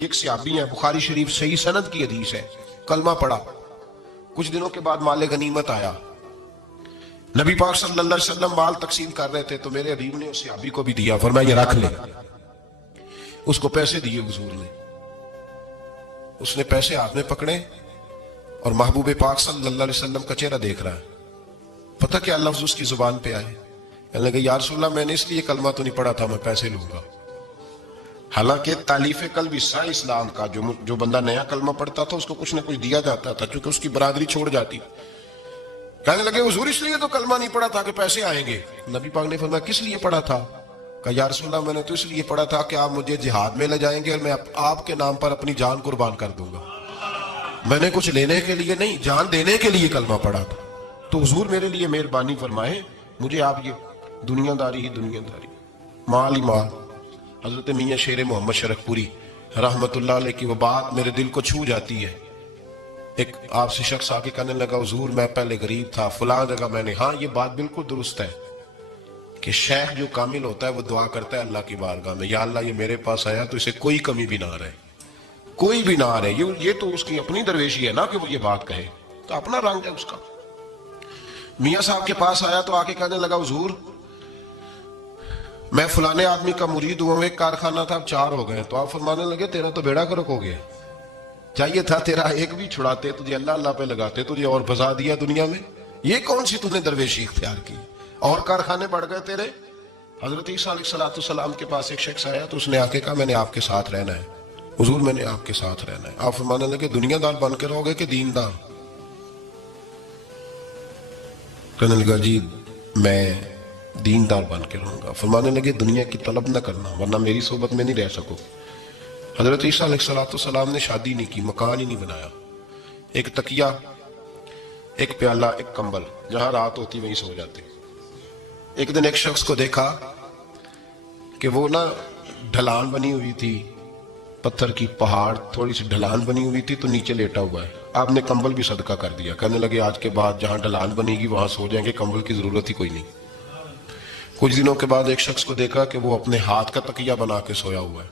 ایک صحابی ہے، بخاری شریف صحیح سند کی حدیث ہے، کلمہ پڑھا، کچھ دنوں کے بعد مال غنیمت آیا، نبی پاک صلی اللہ علیہ وسلم مال تقسیم کر رہے تھے تو میرے حبیب نے اس صحابی کو بھی دیا، فرمایا یہ رکھ لے۔ اس کو پیسے دیے حضور نے، اس نے پیسے ہاتھ میں پکڑے اور محبوب پاک صلی اللہ علیہ وسلم کا چہرہ دیکھ رہا ہے، پتہ کیا لفظ اس کی زبان پہ آئے، کہنے لگے یا رسول اللہ میں نے اس لیے کلمہ تو نہیں پڑھا تھا میں پیسے لوں گا۔ حالانکہ تالیف قلب حصہ اسلام کا، جو بندہ نیا کلمہ پڑھتا تھا اس کو کچھ نہ کچھ دیا جاتا تھا چونکہ اس کی برادری چھوڑ جاتی۔ کہنے لگے حضور اس لیے تو کلمہ نہیں پڑھا تھا کہ پیسے آئیں گے۔ نبی پاک نے فرمایا کس لیے پڑھا تھا؟ کہا یا رسول اللہ میں نے تو اس لیے پڑھا تھا کہ آپ مجھے جہاد میں لے جائیں گے اور میں آپ کے نام پر اپنی جان قربان کر دوں گا، میں نے کچھ لینے کے لیے نہیں، جان دینے کے لیے کلمہ پڑھا تھا۔ تو حضور میرے لیے مہربانی فرمائے، مجھے آپ یہ دنیا داری ہی دنیا داری، مال ہی مال۔ حضرت میاں شیر محمد شرک پوری رحمت اللہ علیہ کی وہ بات میرے دل کو چھو جاتی ہے۔ ایک آپ سے شخص آ کے کہنے لگا حضور میں پہلے غریب تھا فلاں جگہ میں نے، ہاں یہ بات بالکل درست ہے کہ شیخ جو کامل ہوتا ہے وہ دعا کرتا ہے اللہ کی بارگاہ میں، یا اللہ یہ میرے پاس آیا تو اسے کوئی کمی بھی نہ رہے، کوئی بھی نہ رہے۔ یہ تو اس کی اپنی درویشی ہے نا کہ وہ یہ بات کہے، تو اپنا رنگ ہے اس کا۔ میاں صاحب کے پاس آیا تو آ کے کہنے لگا حضور میں فلانے آدمی کا مرید ہوا ہوں، ایک کارخانہ تھا اب 4 ہو گئے۔ تو آپ فرمانے لگے تیرا تو بیڑا گرک ہو گیا، چاہیے تھا تیرا ایک بھی چھڑاتے، تجھے اللہ اللہ پہ لگاتے، تجھے اور بھسا دیا دنیا میں۔ یہ کون سی تُو نے درویشی اختیار کی، اور کارخانے بڑھ گئے تیرے۔ حضرت عیسیٰ علیہ السلام کے پاس ایک شخص آیا تو اس نے آ کے کہا میں نے آپ کے ساتھ رہنا ہے حضور، میں نے آپ کے ساتھ رہنا ہے۔ آپ فرمانے لگے دنیا دار بن کے رہو گے کہ دین دار؟ کہنے لگا جی میں دیندار بن کے رہوں گا۔ فرمانے لگے دنیا کی طلب نہ کرنا ورنہ میری صحبت میں نہیں رہ سکو۔ حضرت عیسیٰ علیہ السلام نے شادی نہیں کی، مکان ہی نہیں بنایا، ایک تکیہ، ایک پیالہ، ایک کمبل، جہاں رات ہوتی وہیں سو جاتے۔ ایک دن ایک شخص کو دیکھا کہ وہ نا ڈھلان بنی ہوئی تھی، پتھر کی پہاڑ تھوڑی سی ڈھلان بنی ہوئی تھی تو نیچے لیٹا ہوا ہے، آپ نے کمبل بھی صدقہ کر دیا۔ کہنے لگے آج کے بعد جہاں ڈھلان بنے گی وہاں سو جائیں گے، کمبل کی ضرورت ہی کوئی نہیں۔ کچھ دنوں کے بعد ایک شخص کو دیکھا کہ وہ اپنے ہاتھ کا تکیہ بنا کے سویا ہوا ہے،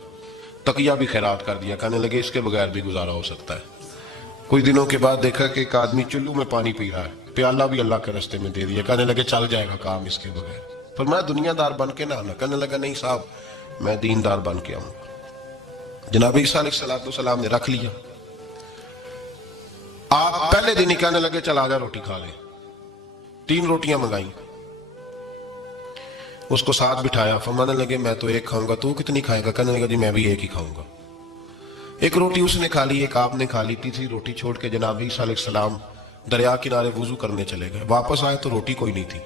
تکیہ بھی خیرات کر دیا، کہنے لگے اس کے بغیر بھی گزارا ہو سکتا ہے۔ کچھ دنوں کے بعد دیکھا کہ ایک آدمی چلو میں پانی پی رہا ہے، پیالہ بھی اللہ کے راستے میں دے دیا، کہنے لگے چل جائے گا کام اس کے بغیر۔ فرمایا دنیا دار بن کے نہ آنا، کہنے لگا نہیں صاحب میں دیندار بن کے آؤں گا۔ جناب عیسیٰ علیہ السلام نے رکھ لیا۔ آپ پہلے دن ہی کہنے لگے چل آ جا روٹی کھا لے، 3 روٹیاں منگائیں، اس کو ساتھ بٹھایا، فرمانے لگے میں تو ایک کھاؤں گا، تو کتنی کھائے گا؟ کہنے لگا جی میں بھی ایک ہی کھاؤں گا۔ ایک روٹی اس نے کھا لی، ایک آپ نے کھا لی، تیسری روٹی چھوڑ کے جناب عیسیٰ علیہ السلام دریا کنارے وضو کرنے چلے گئے۔ واپس آئے تو روٹی کوئی نہیں تھی۔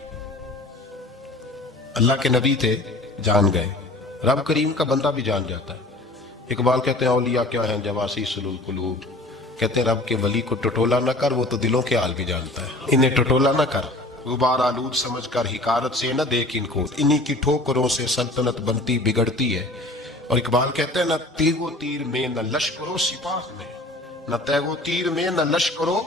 اللہ کے نبی تھے، جان گئے، رب کریم کا بندہ بھی جان جاتا ہے۔ اقبال کہتے ہیں اولیاء کیا ہیں جواسی سلول قلوب، کہتے ہیں رب کے ولی کو ٹٹولا نہ کر، وہ تو دلوں کے حال بھی جانتا ہے، انہیں ٹٹولا نہ کر، غبار آلود سمجھ کر حکارت سے نہ دیکھ ان کو، انہی کی ٹھوکروں سے سلطنت بنتی بگڑتی ہے۔ اور اقبال کہتے ہیں نہ تیگ و تیر میں نہ لشکرو سپاہ میں، نہ تیگ و تیر میں نہ لشکرو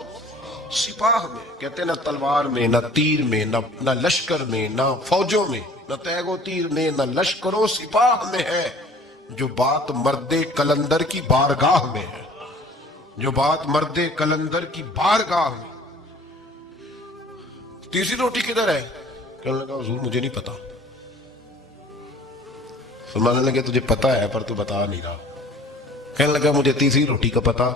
سپاہ میں، کہتے ہیں نہ تلوار میں نہ تیر میں نہ لشکر میں نہ فوجوں میں، نہ تیگ و تیر میں نہ لشکرو سپاہ میں ہے جو بات مرد کلندر کی بارگاہ میں ہے، جو بات مرد کلندر کی بارگاہ میں۔ تیسری روٹی کدھر ہے؟ کہنے لگا حضور مجھے نہیں پتا۔ فرمانے لگے تجھے پتا ہے پر تو بتا نہیں رہا۔ کہنے لگا مجھے تیسری روٹی کا پتا۔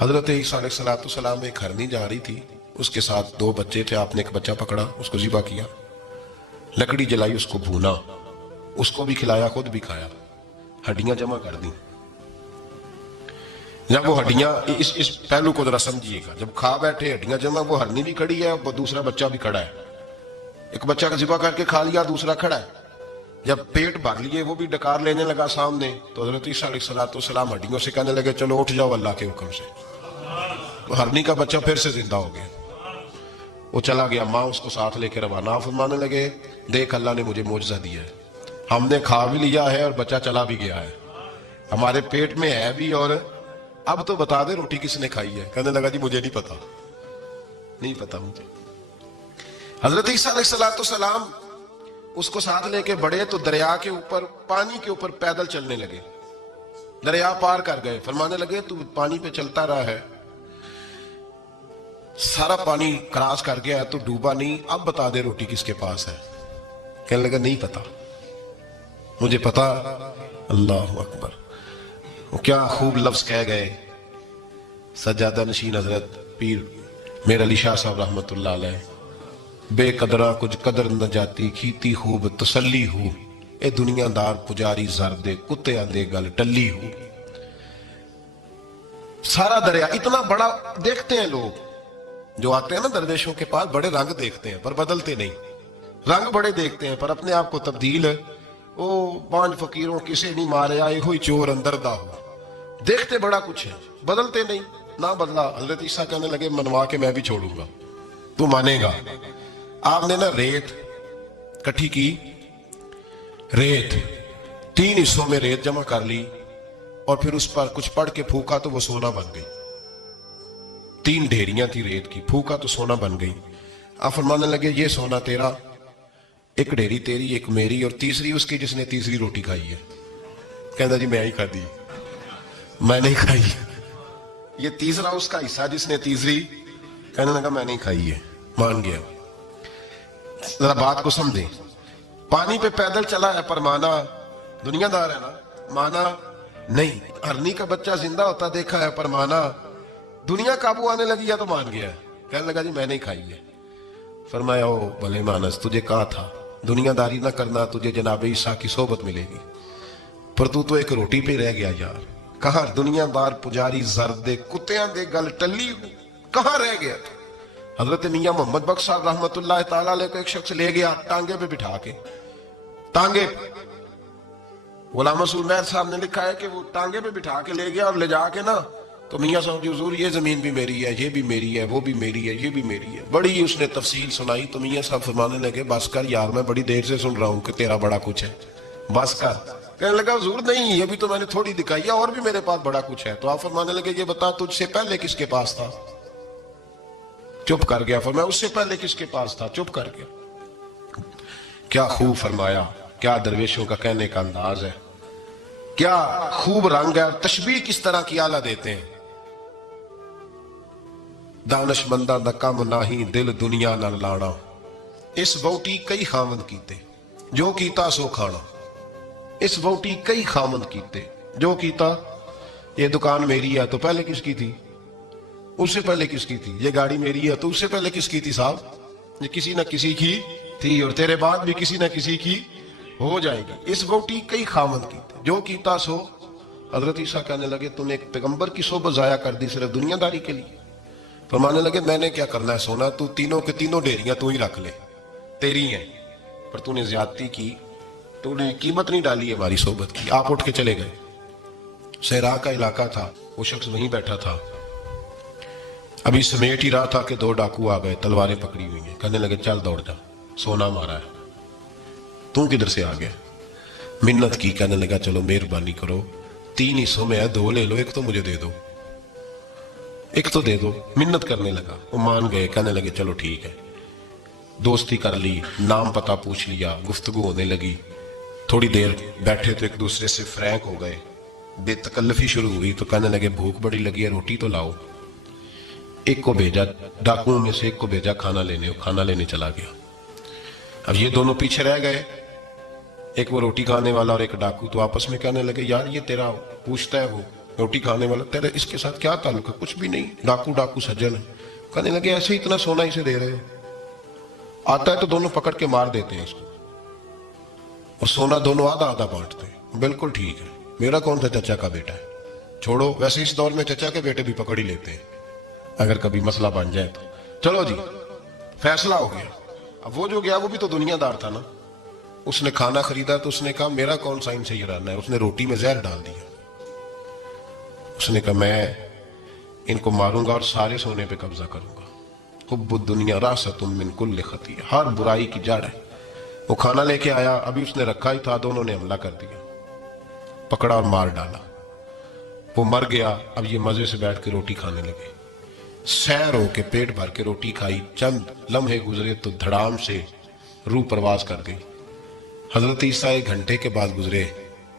حضرت عیسیٰ علیہ السلام ایک ہرنی جا رہی تھی، اس کے ساتھ 2 بچے تھے، آپ نے ایک بچہ پکڑا، اس کو ذبح کیا، لکڑی جلائی، اس کو بھونا، اس کو بھی کھلایا، خود بھی کھایا، ہڈیاں جمع کر دیں۔ جب وہ ہڈیاں اس پہلو کو ذرا سمجھیے گا، جب کھا بیٹھے ہڈیاں جمع، وہ ہرنی بھی کھڑی ہے اور دوسرا بچہ بھی کھڑا ہے، ایک بچہ کا ذبح کر کے کھا لیا، دوسرا کھڑا ہے۔ جب پیٹ بھر لیے وہ بھی ڈکار لینے لگا سامنے، تو حضرت عیسیٰ علیہ السلام ہڈیوں سے کہنے لگے چلو اٹھ جاؤ اللہ کے حکم سے۔ تو ہرنی کا بچہ پھر سے زندہ ہو گیا، وہ چلا گیا، ماں اس کو ساتھ لے کے روانہ۔ فرمانے لگے دیکھ اللہ نے مجھے معجزہ دیا ہے، ہم نے کھا بھی لیا ہے اور بچہ چلا بھی گیا ہے، ہمارے پیٹ میں ہے بھی، اور اب تو بتا دے روٹی کس نے کھائی ہے؟ کہنے لگا جی مجھے نہیں پتا، نہیں پتا مجھے۔ حضرت عیسیٰ علیہ السلام اس کو ساتھ لے کے بڑھے تو دریا کے اوپر، پانی کے اوپر پیدل چلنے لگے۔ دریا پار کر گئے. فرمانے لگے تو پانی پہ چلتا رہا ہے, سارا پانی کراس کر گیا ہے, تو ڈوبا نہیں, اب بتا دے روٹی کس کے پاس ہے. کہنے لگا نہیں پتا, مجھے پتا. اللہ اکبر. وہ کیا خوب لفظ کہہ گئے سجادہ نشین حضرت پیر میر علی شاہ صاحب رحمت اللہ علیہ. بے قدرہ کچھ قدر نہ جاتی, کھیتی خوب تسلی ہو, اے دنیا دار پجاری زردے کتے آندے گل ٹلی ہو. سارا دریا اتنا بڑا دیکھتے ہیں لوگ جو آتے ہیں نا درویشوں کے پاس, بڑے رنگ دیکھتے ہیں پر بدلتے نہیں. رنگ بڑے دیکھتے ہیں پر اپنے آپ کو تبدیل ہے. وہ 5 فقیروں کسے نہیں مارے آئے ہوئی چور اندر دا ہو. دیکھتے بڑا کچھ ہے, بدلتے نہیں. نہ بدلا. حضرت عیسیٰ کہنے لگے منوا کے میں بھی چھوڑوں گا, تو مانے گا. آپ نے نا ریت کٹھی کی, ریت 3 حصوں میں ریت جمع کر لی اور پھر اس پر کچھ پڑھ کے پھونکا تو وہ سونا بن گئی. 3 ڈھیریاں تھی ریت کی, پھونکا تو سونا بن گئی. آپ فرمانے لگے یہ سونا تیرا, ایک ڈھیری تیری, ایک میری, اور تیسری اس کی جس نے تیسری روٹی کھائی ہے. کہتا جی میں ہی کھا دی, میں نہیں کھائی. یہ تیسرا اس کا حصہ جس نے تیسری, کہنے لگا میں نہیں کھائی ہے. مان گیا. ذرا بات کو سمجھیں. پانی پہ پیدل چلا ہے پر مانا دنیا دار ہے نا, مانا نہیں. ہرنی کا بچہ زندہ ہوتا دیکھا ہے پر مانا دنیا قابو آنے لگی ہے تو مان گیا. کہنے لگا جی میں نہیں کھائی ہے. فرمایا او بھلے مانس, تجھے کہا تھا دنیا داری نہ کرنا, تجھے جناب عیسیٰ کی صحبت ملے گی, پر تو ایک روٹی پہ رہ گیا یار. کہاں دنیا دار پجاری زردے کتیاں دے گل ٹلی ہو, کہاں رہ گیا تھا. حضرت میاں محمد بخش صاحب رحمت اللہ تعالیٰ علیہ کو ایک شخص لے گیا ٹانگے پہ بٹھا کے. ٹانگے غلام رسول مہر صاحب نے لکھا ہے کہ وہ ٹانگے پہ بٹھا کے لے گیا اور لے جا کے نا تو میاں صاحب جی حضور یہ زمین بھی میری ہے, یہ بھی میری ہے, وہ بھی میری ہے, یہ بھی میری ہے. بڑی اس نے تفصیل سنائی تو میاں صاحب فرمانے لگے بس کر یار, میں بڑی دیر سے سن رہا ہوں کہ تیرا بڑا کچھ ہے, بس کر. کہنے لگا حضور نہیں, ابھی تو میں نے تھوڑی دکھائی ہے, اور بھی میرے پاس بڑا کچھ ہے. تو آپ فرمانے لگے یہ بتا تجھ سے پہلے کس کے پاس تھا. چپ کر گیا. فرمایا اس سے پہلے کس کے پاس تھا. چپ کر گیا. کیا خوب فرمایا, کیا درویشوں کا کہنے کا انداز ہے, کیا خوب رنگ ہے, تشبیہ کس طرح کی اعلیٰ دیتے ہیں. دانش مندہ دا کم ناہی دل دنیا نہ لانا, اس ووٹی کئی خامند کیتے جو کیتا سو کھانا. اس ووٹی کئی خامند کیتے جو کیتا. یہ دکان میری ہے تو پہلے کس کی تھی, اس سے پہلے کس کی تھی. یہ گاڑی میری ہے تو اس سے پہلے کس کی تھی صاحب, یہ کسی نہ کسی کی تھی, اور تیرے بعد بھی کسی نہ کسی کی ہو جائے گی. اس ووٹی کئی خامند کیتے جو کیتا سو. حضرت عیسیٰ کہنے لگے تم نے ایک پیغمبر کی صحبت ضائع کر دی صرف دنیا داری کے لیے. فرمانے لگے میں نے کیا کرنا ہے سونا, تو تینوں کے تینوں ڈیریاں تو ہی رکھ لے, تیری ہیں, پر تو نے زیادتی کی, تو نے قیمت نہیں ڈالی ہماری صحبت کی. آپ اٹھ کے چلے گئے. صحرا کا علاقہ تھا, وہ شخص وہیں بیٹھا تھا, ابھی سمیٹ ہی رہا تھا کہ 2 ڈاکو آ گئے, تلواریں پکڑی ہوئی ہیں. کہنے لگے چل دوڑ جا, سونا مارا ہے. تو کدھر سے آ گیا. منت کی. کہنے لگا چلو مہربانی کرو, 3 حصوں میں ہے, 2 لے لو, ایک تو مجھے دے دو, ایک تو دے دو. منت کرنے لگا. وہ مان گئے. کہنے لگے چلو ٹھیک ہے. دوستی کر لی, نام پتہ پوچھ لیا, گفتگو ہونے لگی. تھوڑی دیر بیٹھے تو ایک دوسرے سے فرینک ہو گئے, بے تکلفی شروع ہوئی. تو کہنے لگے بھوک بڑی لگی ہے, روٹی تو لاؤ. ایک کو بھیجا, ڈاکوؤں میں سے ایک کو بھیجا کھانا لینے, وہ کھانا لینے چلا گیا. اب یہ دونوں پیچھے رہ گئے, ایک وہ روٹی کھانے والا اور ایک ڈاکو. تو آپس میں کہنے لگے یار یہ تیرا پوچھتا ہے وہ روٹی کھانے والا, تیرے اس کے ساتھ کیا تعلق ہے. کچھ بھی نہیں, ڈاکو سجن ہے. کہنے لگے ایسے اتنا سونا اسے دے رہے ہو, آتا ہے تو دونوں پکڑ کے مار دیتے ہیں اس کو, اور سونا دونوں آدھا آدھا بانٹتے ہیں. بالکل ٹھیک ہے, میرا کون تھا چچا کا بیٹا ہے, چھوڑو. ویسے اس دور میں چچا کے بیٹے بھی پکڑ ہی لیتے ہیں اگر کبھی مسئلہ بن جائے تو. چلو جی فیصلہ ہو گیا. اب وہ جو گیا وہ بھی تو دنیا دار تھا نا, اس نے کھانا خریدا تو اس نے کہا میرا کون سا ان سے یہ رہنا ہے. اس نے روٹی میں زہر ڈال دیا. اس نے کہا میں ان کو ماروں گا اور سارے سونے پہ قبضہ کروں گا. حب الدنیا راست من کل خطیہ, ہر برائی کی جڑ ہے. وہ کھانا لے کے آیا, ابھی اس نے رکھا ہی تھا, دونوں نے حملہ کر دیا, پکڑا اور مار ڈالا. وہ مر گیا. اب یہ مزے سے بیٹھ کے روٹی کھانے لگے, سیر ہو کے پیٹ بھر کے روٹی کھائی. چند لمحے گزرے تو دھڑام سے روح پرواز کر گئی. حضرت عیسیٰ 1 گھنٹے کے بعد گزرے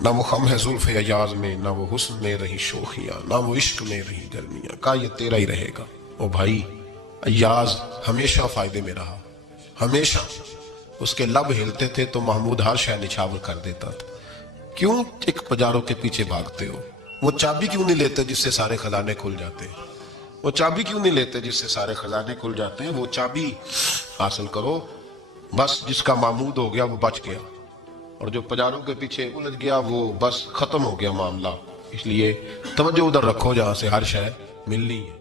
نہ وہ خم ہے زلف ایاز میں، نہ وہ حسن میں رہی شوخیاں، نہ وہ عشق میں رہی گرمیاں، کہا یہ تیرا ہی رہے گا۔ او بھائی، ایاز ہمیشہ فائدے میں رہا، ہمیشہ۔ اس کے لب ہلتے تھے تو محمود ہر شے نچھاور کر دیتا تھا۔ کیوں ایک پجاروں کے پیچھے بھاگتے ہو؟ وہ چابی کیوں نہیں لیتے جس سے سارے خزانے کھل جاتے ہیں؟ وہ چابی کیوں نہیں لیتے جس سے سارے خزانے کھل جاتے ہیں؟ وہ چابی حاصل کرو، بس جس کا محمود ہو گیا وہ بچ گیا، اور جو پجاروں کے پیچھے الجھ گیا وہ بس ختم ہو گیا معاملہ۔ اس لیے توجہ ادھر رکھو جہاں سے ہر شے ملنی ہے۔